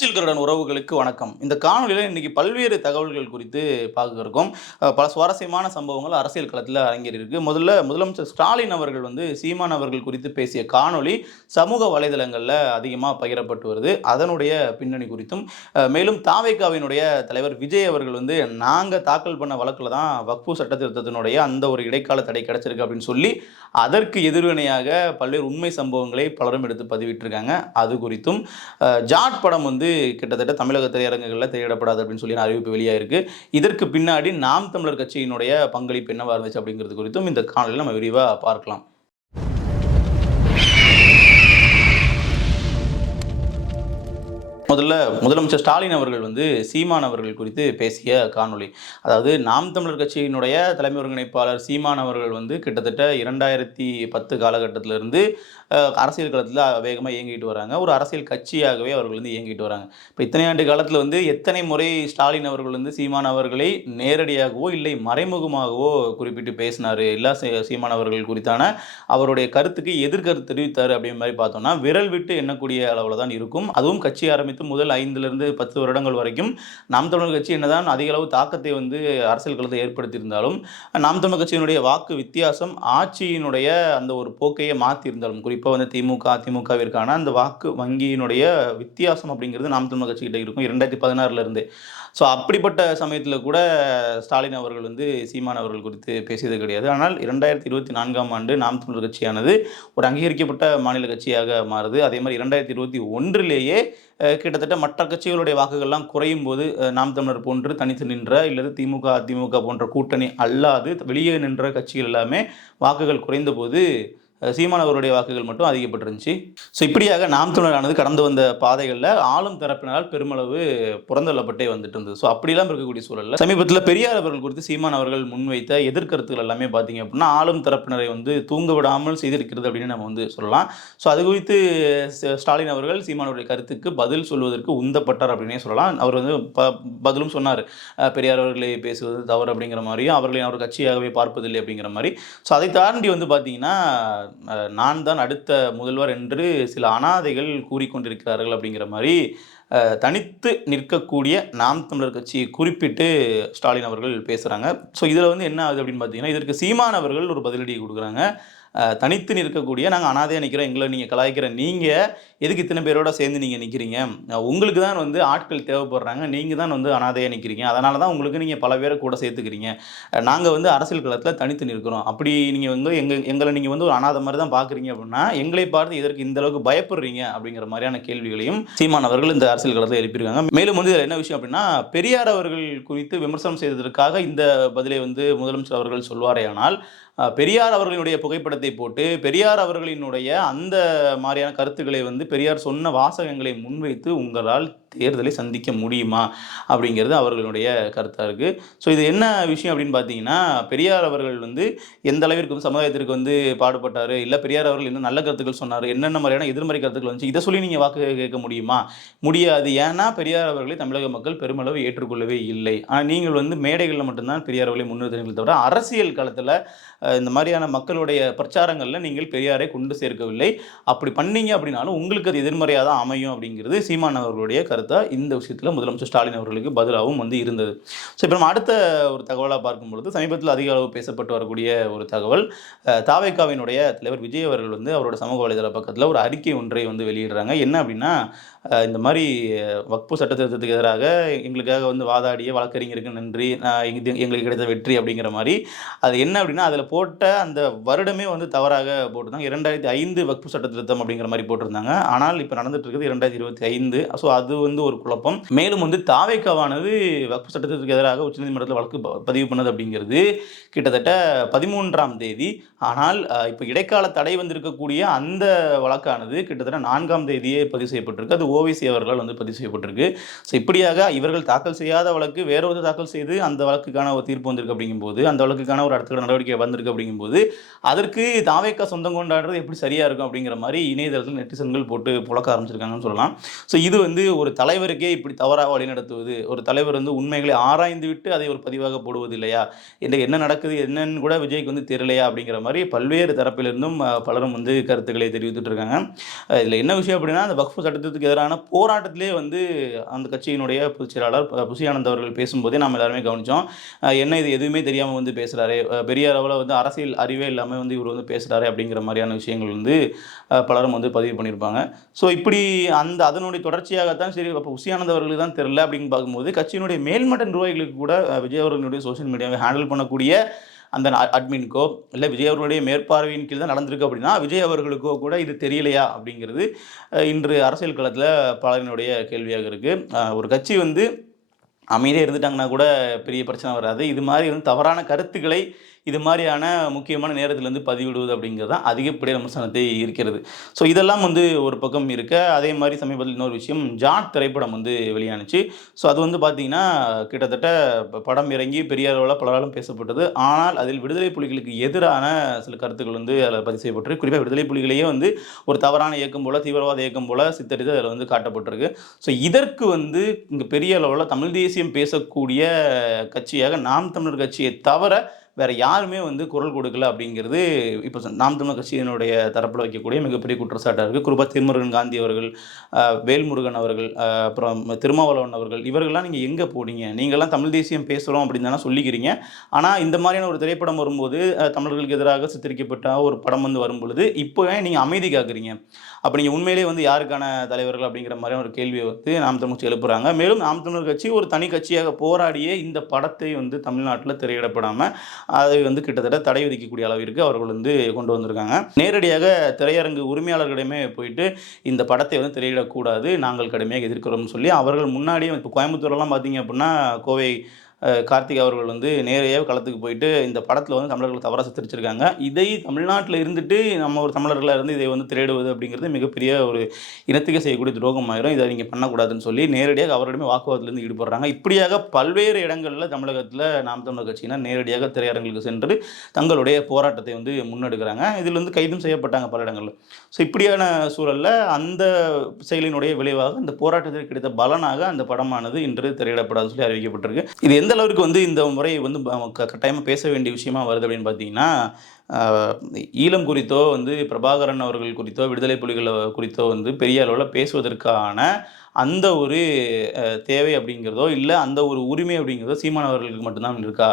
அரசியல் கருடன் உறவுகளுக்கு வணக்கம். இந்த காணொளியில இன்னைக்கு பல்வேறு தகவல்கள் குறித்து பார்க்க இருக்கோம். பல சுவாரஸ்யமான சம்பவங்கள் அரசியல் களத்தில அரங்கேறியிருக்கு. முதல்ல முதலமைச்சர் ஸ்டாலின் அவர்கள் சீமான் அவர்கள் குறித்து பேசிய காணொளி சமூக வலைதளங்கள்ல அதிகமா பகிரப்பட்டு வருது. அதனுடைய பின்னணி குறித்தும், மேலும் தாவேகாவினுடைய தலைவர் விஜய் அவர்கள் நாங்க தாக்கல் பண்ண வழக்குல தான் வக்ஃபு சட்ட திருத்தத்தினுடைய அந்த ஒரு இடைக்கால தடை கிடைச்சிருக்கு அப்படின்னு சொல்லி, அதற்கு எதிர்வினையாக பல்வேறு உண்மை சம்பவங்களை பலரும் எடுத்து பதிவிட்டிருக்காங்க. அது குறித்தும் ஜாட் படம் கிட்டத்தட்ட தமிழக திரையரங்குகளில் திரையிடப்படாது அப்படின்னு சொல்லி அறிவிப்பு வெளியாயிருக்கு. இதற்கு பின்னாடி நாம் தமிழர் கட்சியினுடைய பங்களிப்பு என்னவா இருந்துச்சு அப்படிங்கிறது குறித்தும் இந்த காணொலியில் நம்ம விரிவாக பார்க்கலாம். முதல்ல முதலமைச்சர் ஸ்டாலின் அவர்கள் சீமான் அவர்கள் குறித்து பேசிய காணொளி. அதாவது நாம் தமிழர் கட்சியினுடைய தலைமை ஒருங்கிணைப்பாளர் சீமான் அவர்கள் கிட்டத்தட்ட 2010 காலகட்டத்திலிருந்து அரசியல் களத்தில் வேகமாக இயங்கிட்டு வராங்க. ஒரு அரசியல் கட்சியாகவே அவர்கள் இயங்கிட்டு வராங்க. இப்போ இத்தனை ஆண்டு காலத்தில் எத்தனை முறை ஸ்டாலின் அவர்கள் சீமான் அவர்களை நேரடியாகவோ இல்லை மறைமுகமாகவோ குறிப்பிட்டு பேசினார், இல்லை சீமான் அவர்கள் குறித்தான அவருடைய கருத்துக்கு எதிர்கருத்து தெரிவித்தார் அப்படிங்கிற மாதிரி பார்த்தோம்னா விரல் விட்டு எண்ணக்கூடிய அளவில் தான் இருக்கும். அதுவும் கட்சி ஆரம்பித்து முதல் 5லிருந்து 10 வருடங்கள் வரைக்கும் நாம் தமிழர் கட்சி என்னதான் அதிக அளவு தாக்கத்தை அரசியல் களத்தை ஏற்படுத்தியிருந்தாலும், நாம் தமிழர் கட்சியினுடைய வாக்கு வித்தியாசம் ஆட்சியினுடைய அந்த ஒரு போக்கையை மாற்றியிருந்தாலும், குறிப்பாக திமுக அதிமுகவிற்கான அந்த வாக்கு வங்கியினுடைய வித்தியாசம் அப்படிங்கிறது நாம் தமிழர் கட்சிகிட்ட இருக்கும் 2016 ஸோ அப்படிப்பட்ட சமயத்தில் கூட ஸ்டாலின் அவர்கள் சீமான் அவர்கள் குறித்து பேசியது கிடையாது. ஆனால் 2024ஆம் ஆண்டு நாம் தமிழர் கட்சியானது ஒரு அங்கீகரிக்கப்பட்ட மாநில கட்சியாக மாறுது. அதே மாதிரி 2021லேயே கிட்டத்தட்ட மற்ற கட்சிகளுடைய வாக்குகள்லாம் குறையும் போது நாம் தமிழர் போன்று தனித்து நின்ற இல்லது திமுக அதிமுக போன்ற கூட்டணி அல்லாது வெளியே நின்ற கட்சிகள் எல்லாமே வாக்குகள் குறைந்த போது சீமான் அவருடைய வாக்குகள் மட்டும் அதிகப்பட்டிருந்துச்சு. ஸோ இப்படியாக நாம் தமிழரானது கடந்து வந்த பாதைகளில் ஆளும் தரப்பினரால் பெருமளவு புறந்தள்ளப்பட்டே வந்துட்டு இருந்தது. ஸோ அப்படிலாம் இருக்கக்கூடிய சூழலில் சமீபத்தில் பெரியார் அவர்கள் குறித்து சீமான் அவர்கள் முன்வைத்த எதிர்கருத்துக்கள் எல்லாமே பார்த்தீங்க அப்படின்னா ஆளும் தரப்பினரை தூங்க விடாமல் செய்திருக்கிறது அப்படின்னு நம்ம சொல்லலாம். ஸோ அது குறித்து ஸ்டாலின் அவர்கள் சீமானுடைய கருத்துக்கு பதில் சொல்வதற்கு உந்தப்பட்டார் அப்படின்னே சொல்லலாம். அவர் பதிலும் சொன்னார், பெரியார் அவர்களை பேசுவது தவறு அப்படிங்கிற மாதிரியும் அவர்களை அவர் கட்சியாகவே பார்ப்பதில்லை அப்படிங்கிற மாதிரி. ஸோ அதை தாண்டி பார்த்தீங்கன்னா நான் தான் அடுத்த முதல்வர் என்று சில அனாதைகள் கூறிக்கொண்டிருக்கிறார்கள் அப்படிங்கிற மாதிரி தனித்து நிற்கக்கூடிய நாம் தமிழர் கட்சியை குறிப்பிட்டு ஸ்டாலின் அவர்கள் பேசுகிறாங்க. ஸோ இதில் என்ன ஆகுது அப்படின்னு பார்த்தீங்கன்னா, இதற்கு சீமான் அவர்கள் ஒரு பதிலடி கொடுக்குறாங்க. தனித்து நிற்கக்கூடிய நாங்கள் அனாதையாக நிற்கிறோம், எங்களை நீங்கள் கலாய்க்கிற நீங்கள் எதுக்கு இத்தனை பேரோட சேர்ந்து நீங்கள் நிற்கிறீங்க, உங்களுக்கு தான் ஆட்கள் தேவைப்படுறாங்க, நீங்கள் தான் அனாதையாக நிற்கிறீங்க, அதனால தான் உங்களுக்கு நீங்கள் பல பேரை கூட சேர்த்துக்கிறீங்க, நாங்கள் அரசியல் களத்தில் தனித்து நிற்கிறோம், அப்படி நீங்கள் எங்களை நீங்கள் ஒரு அனாதை மாதிரி தான் பார்க்குறீங்க அப்படின்னா எங்களை பார்த்து இதற்கு இந்த அளவுக்கு பயப்படுறீங்க அப்படிங்கிற மாதிரியான கேள்விகளையும் சீமான் அவர்கள் இந்த அரசியல் களத்தில் எழுப்பியிருக்காங்க. மேலும் இதில் என்ன விஷயம் அப்படின்னா, பெரியார் அவர்கள் குறித்து விமர்சனம் செய்ததற்காக இந்த பதிலை முதலமைச்சர் அவர்கள் சொல்வாரே ஆனால், பெரியார் அவர்களுடைய புகைப்படத்தை போட்டு பெரியார் அவர்களினுடைய அந்த மாதிரியான கருத்துக்களை பெரியார் சொன்ன வாசகங்களை முன்வைத்து உங்களால் தேர்தலை சந்திக்க முடியுமா அப்படிங்கிறது அவர்களுடைய கருத்தாக இருக்குது. ஸோ இது என்ன விஷயம் அப்படின்னு பார்த்தீங்கன்னா, பெரியார் அவர்கள் எந்த அளவிற்கு சமுதாயத்திற்கு பாடுபட்டார், இல்லை பெரியார் அவர்கள் என்ன நல்ல கருத்துக்கள் சொன்னார், என்னென்ன மாதிரியான எதிர்மறை கருத்துக்கள் வந்துச்சு, இதை சொல்லி நீங்கள் வாக்கு கேட்க முடியுமா? முடியாது. ஏன்னா பெரியார் அவர்களை தமிழக மக்கள் பெருமளவு ஏற்றுக்கொள்ளவே இல்லை. ஆனால் நீங்கள் மேடைகளில் மட்டும்தான் பெரியார் அவர்களை முன்னிறுத்தீர்கள் தவிர அரசியல் களத்தில் இந்த மாதிரியான மக்களுடைய பிரச்சாரங்களில் நீங்கள் பெரியாரை கொண்டு சேர்க்கவில்லை. அப்படி பண்ணீங்க அப்படின்னாலும் உங்களுக்கு அது எதிர்மறையாக தான் அமையும் அப்படிங்கிறது சீமான் அவர்களுடைய கருத்தாக இந்த விஷயத்தில் முதலமைச்சர் ஸ்டாலின் அவர்களுக்கு பதிலாகவும் இருந்தது. ஸோ இப்போ நம்ம அடுத்த ஒரு தகவலாக பார்க்கும்பொழுது சமீபத்தில் அதிக அளவு பேசப்பட்டு வரக்கூடிய ஒரு தகவல், தாவேகாவினுடைய தலைவர் விஜய் அவர்கள் அவரோட சமூக வலைதள பக்கத்தில் ஒரு அறிக்கை ஒன்றை வெளியிடுறாங்க. என்ன அப்படின்னா, இந்த மாதிரி வக்ஃபு சட்ட திருத்தத்துக்கு எதிராக எங்களுக்காக வாதாடிய வழக்கறிஞருக்கு நன்றி, எங்களுக்கு கிடைத்த வெற்றி அப்படிங்கிற மாதிரி. அது என்ன அப்படின்னா, அதில் போட்ட அந்த வருடமே தவறாக போட்டிருந்தாங்க. 2005 வக்ஃபு சட்ட திருத்தம் அப்படிங்கிற மாதிரி போட்டிருந்தாங்க. ஆனால் இப்போ நடந்துட்டு இருக்குது 2025. ஸோ அது ஒரு குழப்பம். மேலும் தாவேகாவானது வக்ஃபு சட்டத்திற்கு எதிராக உச்சநீதிமன்றத்தில் வழக்கு பதிவு பண்ணது அப்படிங்கிறது கிட்டத்தட்ட 13ஆம் தேதி. ஆனால் இப்போ இடைக்கால தடை வந்திருக்கக்கூடிய அந்த வழக்கானது கிட்டத்தட்ட 4ஆம் தேதியே பதிவு செய்யப்பட்டிருக்கு. அது ஓவைசி அவர்களால் பதிவு செய்யப்பட்டிருக்கு. ஸோ இப்படியாக இவர்கள் தாக்கல் செய்யாத வழக்கு வேறொரு தாக்கல் செய்து அந்த வழக்குக்கான ஒரு தீர்ப்பு வந்திருக்கு அப்படிங்கும்போது, அந்த வழக்குக்கான ஒரு அடுத்த நடவடிக்கை வந்திருக்கு அப்படிங்கும்போது, அதற்கு தாவேகா சொந்தம் கொண்டாடுறது எப்படி சரியாக இருக்கும் அப்படிங்கிற மாதிரி இணையதளத்தில் நெட்டிசன்கள் போட்டு புழக்க ஆரம்பிச்சிருக்காங்கன்னு சொல்லலாம். ஸோ இது வந்து ஒரு தலைவருக்கே இப்படி தவறாக வழிநடத்துவது, ஒரு தலைவர் வந்து உண்மைகளை ஆராய்ந்து விட்டு அதை ஒரு பதிவாக போடுவது இல்லையா? என்ன நடக்குது என்னன்னு கூட விஜய்க்கு வந்து தெரியலையா? அப்படிங்கிற மாரி பல்வேறு தரப்பிலிருந்தும் பலரும் வந்து கருத்துக்களை தெரிவித்துட்டு இருக்காங்க. இதில என்ன விஷயம் அப்படின்னா, அந்த வக்ஃப் சட்டத்திற்கு எதிரான போராட்டத்திலே வந்து அந்த கட்சியினுடைய பொதுச் செயலாளர் புசி ஆனந்த் அவர்கள் பேசும்போதே நாம எல்லாருமே கவனிச்சோம். என்ன இது எதுவுமே தெரியாம வந்து பேசுறாரே, பெரிய அளவுல வந்து அரசியல் அறிவே இல்லாம வந்து இவர் வந்து பேசுறாரே அப்படிங்கிற மாரியான விஷயங்கள் வந்து பலரும் வந்து பதிவு பண்ணியிருப்பாங்க. ஸோ இப்படி அதனுடைய தொடர்ச்சியாகத்தான் சரி அப்போ புசி ஆனந்த் அவர்களுக்கு தான் தெரியல அப்படின்னு பார்க்கும்போது, கட்சியினுடைய மேல்மட்ட நிர்வாகிகளுக்கு கூட விஜய் அவர்களுடைய சோசியல் மீடியாவை ஹேண்டில் பண்ணக்கூடிய அந்த அட்மின்க்கோ, இல்ல விஜய் அவர்களுடைய மேற்பார்வையின் கீழ் தான் நடந்திருக்கு அப்படின்னா, விஜய் அவர்களுக்கோ கூட இது தெரியலையா? அப்படிங்கிறது இன்று அரசியல் களத்தில பலரினுடைய கேள்வியாக இருக்கு. ஒரு கட்சி வந்து அமைதியா இருந்துட்டாங்கன்னா கூட பெரிய பிரச்சனை வராது. இது மாரி வந்து தவறான கருத்துக்களை இது மாரியான முக்கியமான நேரத்தில வந்து பதிவிடுவது அப்படிங்கிறது தான் அதிகப்படியான விமர்சனத்தை ஈர்க்கிறது. ஸோ இதெல்லாம் வந்து ஒரு பக்கம் இருக்க, அதே மாரி சமீபத்தில இன்னொரு விஷயம் ஜாட் திரைப்படம் வந்து வெளியானுச்சு. ஸோ அது வந்து பார்த்தீங்கன்னா, கிட்டத்தட்ட படம் இறங்கி பெரிய அளவுல பலராலும் பேசப்பட்டது. ஆனால் அதில் விடுதலை புலிகளுக்கு எதிரான சில கருத்துக்கள் வந்து அதில பதிவு செய்யப்பட்டிருக்கு. குறிப்பா விடுதலை புலிகளையே வந்து ஒரு தவறான இயக்கம் போல, தீவிரவாத இயக்கம் போல சித்தரித்து அதில வந்து காட்டப்பட்டிருக்கு. ஸோ இதற்கு வந்து இங்க பெரிய அளவுல தமிழ் தேசியம் பேசக்கூடிய கட்சியாக நாம் தமிழர் கட்சியை தவிர வேற யாருமே வந்து குரல் கொடுக்கல அப்படிங்கிறது இப்போ நாம் தமிழர் கட்சியினுடைய தரப்பில் வைக்கக்கூடிய மிகப்பெரிய குற்றச்சாட்டாக இருக்குது. குறிப்பாக திருமுருகன் காந்தி அவர்கள், வேல்முருகன் அவர்கள், அப்புறம் திருமாவளவன் அவர்கள், இவர்கள்லாம் நீங்கள் எங்கே போனீங்க? நீங்கள்லாம் தமிழ் தேசியம் பேசுகிறோம் அப்படின்னு தானே சொல்லிக்கிறீங்க. ஆனால் இந்த மாதிரியான ஒரு திரைப்படம் வரும்போது தமிழர்களுக்கு எதிராக சித்தரிக்கப்பட்ட ஒரு படம் வந்து வரும்பொழுது இப்போ ஏன் நீங்கள் அமைதி காக்குறீங்க? அப்போ நீங்கள் உண்மையிலேயே வந்து யாருக்கான தலைவர்கள் அப்படிங்கிற மாதிரியான ஒரு கேள்வியை வந்து நாம் தமிழ் கட்சி எழுப்புறாங்க. மேலும் நாம் தமிழர் கட்சி ஒரு தனி கட்சியாக போராடியே இந்த படத்தை வந்து தமிழ்நாட்டில் திரையிடப்படாமல் அதை வந்து கிட்டத்தட்ட தடை விதிக்கக்கூடிய அளவிற்கு அவர்கள் வந்து கொண்டு வந்திருக்காங்க. நேரடியாக திரையரங்கு உரிமையாளர்களிடமே போயிட்டு இந்த படத்தை வந்து திரையிடக்கூடாது, நாங்கள் கடுமையாக எதிர்க்கிறோம்னு சொல்லி அவர்கள் முன்னாடியே இப்போ கோயம்புத்தூர்லாம் பார்த்தீங்க அப்படின்னா கோவை கார்த்திக் அவர்கள் வந்து நேரடியாக களத்துக்கு போயிட்டு இந்த படத்தில் வந்து தமிழர்கள் தவறாக சித்தரிச்சிருக்காங்க. இதை தமிழ்நாட்டில் இருந்துட்டு நம்ம ஒரு தமிழர்களாக இருந்து இதை வந்து திரையிடுவது அப்படிங்கிறது மிகப்பெரிய ஒரு இனத்துக்கு செய்யக்கூடிய துரோகம் ஆயிரும். இதை நீங்கள் பண்ணக்கூடாதுன்னு சொல்லி நேரடியாக அவரிடமே வாக்குவாதத்திலிருந்து ஈடுபடுறாங்க. இப்படியாக பல்வேறு இடங்களில் தமிழகத்தில் நாம் தமிழர் கட்சியினர் நேரடியாக திரையரங்குகளுக்கு சென்று தங்களுடைய போராட்டத்தை வந்து முன்னெடுக்கிறாங்க. இதில் வந்து கைதும் செய்யப்பட்டாங்க பல இடங்களில். ஸோ இப்படியான சூழலில் அந்த செயலினுடைய விளைவாக இந்த போராட்டத்திற்கு கிடைத்த பலனாக அந்த படமானது இன்று திரையிடப்படாது சொல்லி அறிவிக்கப்பட்டிருக்கு. இது எந்த அளவுக்கு வந்து இந்த முறை வந்து கட்டாயமாக பேச வேண்டிய விஷயமா வருது அப்படின்னு பார்த்தீங்கன்னா, ஈழம் குறித்தோ வந்து பிரபாகரன் அவர்கள் குறித்தோ விடுதலை புலிகள் குறித்தோ வந்து பெரிய அளவில் பேசுவதற்கான அந்த ஒரு தேவை அப்படிங்கிறதோ, இல்லை அந்த ஒரு உரிமை அப்படிங்கிறதோ சீமான் அவர்களுக்கு மட்டும்தான் இருக்கா?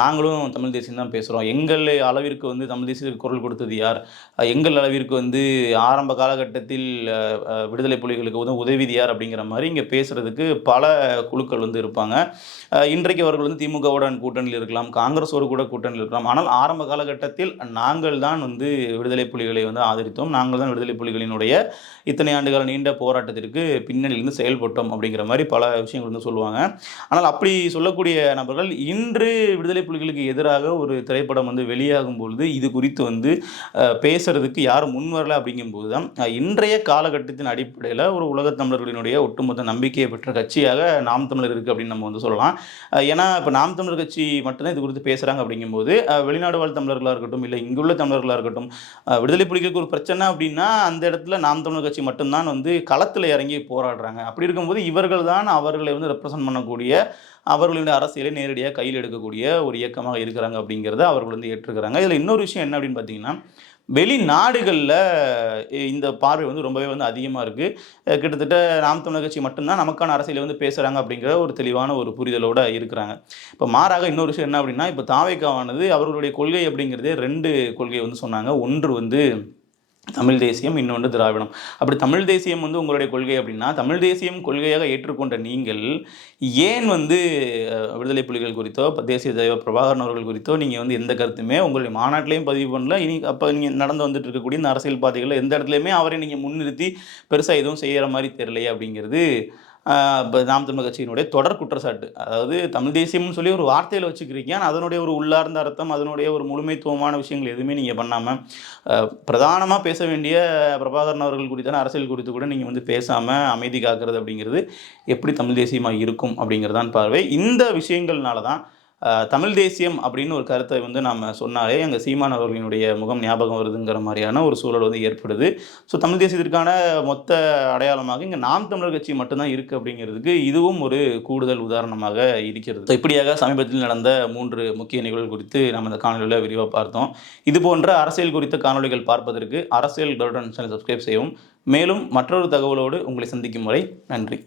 நாங்களும் தமிழ் தேசியம் தான் பேசுகிறோம். எங்கள் அளவிற்கு வந்து தமிழ் தேசியத்துக்கு குரல் கொடுத்தது யார்? எங்கள் அளவிற்கு வந்து ஆரம்ப காலகட்டத்தில் விடுதலை புலிகளுக்கு உதவியது யார்? அப்படிங்கிற மாதிரி இங்கே பேசுகிறதுக்கு பல குழுக்கள் வந்து இருப்பாங்க. இன்றைக்கு அவர்கள் வந்து திமுகவுடன் கூட்டணியில் இருக்கலாம், காங்கிரஸோடு கூட கூட்டணியில் இருக்கலாம். ஆனால் ஆரம்ப காலகட்டத்தில் நாங்கள் தான் வந்து விடுதலை புலிகளை வந்து ஆதரித்தோம், நாங்கள் தான் விடுதலை புலிகளினுடைய இத்தனை ஆண்டுகால நீண்ட போராட்டத்திற்கு பின்னணியிலிருந்து செயல்பட்டோம் அப்படிங்கிற மாதிரி பல விஷயங்கள் வந்து சொல்லுவாங்க. ஆனால் அப்படி சொல்லக்கூடிய நபர்கள் இன்று விடுதலை புலிகளுக்கு எதிராக ஒரு திரைப்படம் வந்து வெளியாகும் பொழுது இது குறித்து வந்து பேசுறதுக்கு யாரும் முன் வரல அப்படிங்கும்போது தான் இன்றைய காலகட்டத்தின் அடிப்படையில் ஒரு உலகத் தமிழர்களினுடைய ஒட்டுமொத்த நம்பிக்கையை பெற்ற கட்சியாக நாம் தமிழர் இருக்குது அப்படின்னு நம்ம வந்து சொல்லலாம். ஏன்னா இப்போ நாம் தமிழர் கட்சி மட்டும்தான் இது குறித்து பேசுகிறாங்க அப்படிங்கும்போது வெளிநாடு வாழ் தமிழர்களாக இருக்கட்டும், இல்லை இங்குள்ள தமிழர்களாக இருக்கட்டும், விடுதலை புலிகளுக்கு ஒரு பிரச்சனை அப்படின்னா அந்த இடத்துல நாம் தமிழர் கட்சி மட்டும்தான் வந்து களத்தில் இறங்கி போராடுறாங்க. அப்படி இருக்கும்போது இவர்கள் தான் அவர்களை வந்து ரெப்ரசன்ட் பண்ணக்கூடிய, அவர்களுடைய அரசியலை நேரடியாக கையில் எடுக்கக்கூடிய ஒரு இயக்கமாக இருக்கிறாங்க அப்படிங்கிறத அவர்கள் வந்து ஏற்றுக்கிறாங்க. இதில் இன்னொரு விஷயம் என்ன அப்படின்னு பார்த்தீங்கன்னா, வெளிநாடுகளில் இந்த பார்வை வந்து ரொம்பவே வந்து அதிகமாக இருக்குது. கிட்டத்தட்ட நாம் தமிழர் கட்சி மட்டும்தான் நமக்கான அரசியலை வந்து பேசுகிறாங்க அப்படிங்கிற ஒரு தெளிவான ஒரு புரிதலோடு இருக்கிறாங்க. இப்போ மாறாக இன்னொரு விஷயம் என்ன அப்படின்னா, இப்போ தாவேகாவானது அவர்களுடைய கொள்கை அப்படிங்கிறதே 2 கொள்கை வந்து சொன்னாங்க. ஒன்று வந்து தமிழ் தேசியம், இன்னொன்று திராவிடம். அப்படி தமிழ் தேசியம் வந்து உங்களுடைய கொள்கை அப்படின்னா, தமிழ் தேசியம் கொள்கையாக ஏற்றுக்கொண்ட நீங்கள் ஏன் வந்து விடுதலை புலிகள் குறித்தோ, தேசிய தலைவர் பிரபாகரன் அவர்கள் குறித்தோ நீங்கள் வந்து எந்த கருத்துமே உங்களுடைய மாநாட்டிலையும் பதிவு பண்ணல. இனி அப்போ நீங்கள் நடந்து வந்துட்டு இருக்கக்கூடிய இந்த அரசியல் பாதைகளில் எந்த இடத்துலையுமே அவரை நீங்கள் முன்னிறுத்தி பெருசாக எதுவும் செய்கிற மாதிரி தெரியலையே அப்படிங்கிறது இப்போ நாம் தமிழர் கட்சியினுடைய தொடர் குற்றச்சாட்டு. அதாவது தமிழ் தேசியம்னு சொல்லி ஒரு வார்த்தையில் வச்சுக்கிறீங்க, ஆனால் அதனுடைய ஒரு உள்ளார்ந்த அர்த்தம், அதனுடைய ஒரு முழுமைத்துவமான விஷயங்கள் எதுவுமே நீங்கள் பண்ணாமல், பிரதானமாக பேச வேண்டிய பிரபாகரன் அவர்கள் குறித்தான அரசியல் குறித்து கூட நீங்கள் வந்து பேசாமல் அமைதி காக்கிறது அப்படிங்கிறது எப்படி தமிழ் தேசியமாக இருக்கும் அப்படிங்கிறதான் பார்வை. இந்த விஷயங்கள்னால தான் தமிழ் தேசியம் அப்படின்னு ஒரு கருத்தை வந்து நம்ம சொன்னாலே அங்கே சீமான் அவர்களினுடைய முகம் ஞாபகம் வருதுங்கிற மாதிரியான ஒரு சூழல் வந்து ஏற்படுது. ஸோ தமிழ் தேசியத்திற்கான மொத்த அடையாளமாக இங்கே நாம் தமிழர் கட்சி மட்டும்தான் இருக்குது அப்படிங்கிறதுக்கு இதுவும் ஒரு கூடுதல் உதாரணமாக இருக்கிறது. ஸோ இப்படியாக சமீபத்தில் நடந்த 3 முக்கிய நிகழ்வுகள் குறித்து நம்ம இந்த காணொலியில் விரிவாக பார்த்தோம். இது போன்ற அரசியல் குறித்த காணொலிகள் பார்ப்பதற்கு அரசியல் கருடன் சேனல் சப்ஸ்கிரைப் செய்யவும். மேலும் மற்றொரு தகவலோடு உங்களை சந்திக்கும் வரை நன்றி.